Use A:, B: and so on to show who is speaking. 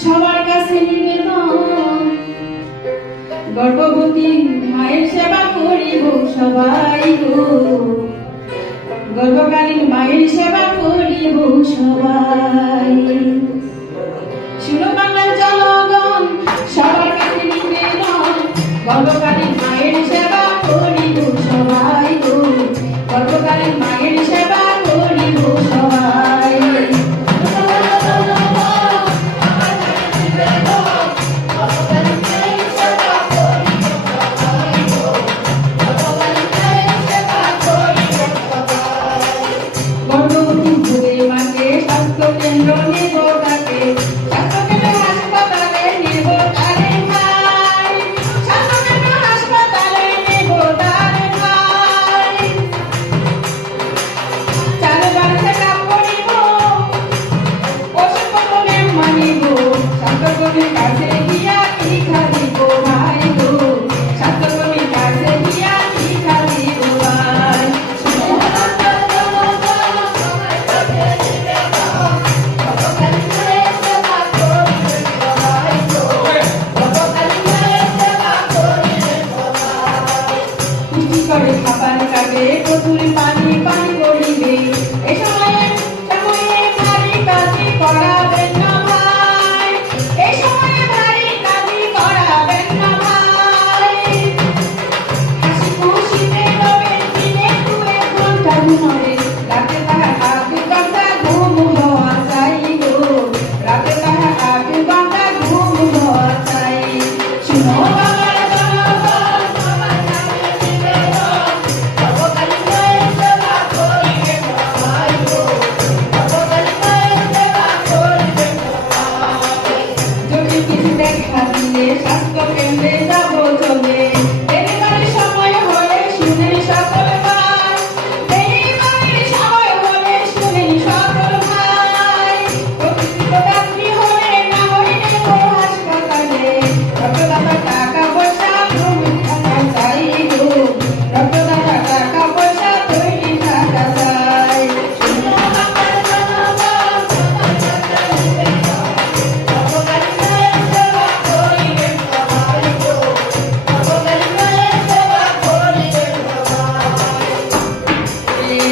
A: সবার কাছে নিবেদন। গর্ভবতী মায়ের সেবা করিব সবাই গো। গর্ভকালীন মায়ের সেবা করিব সবাই। Gracias. Santo que me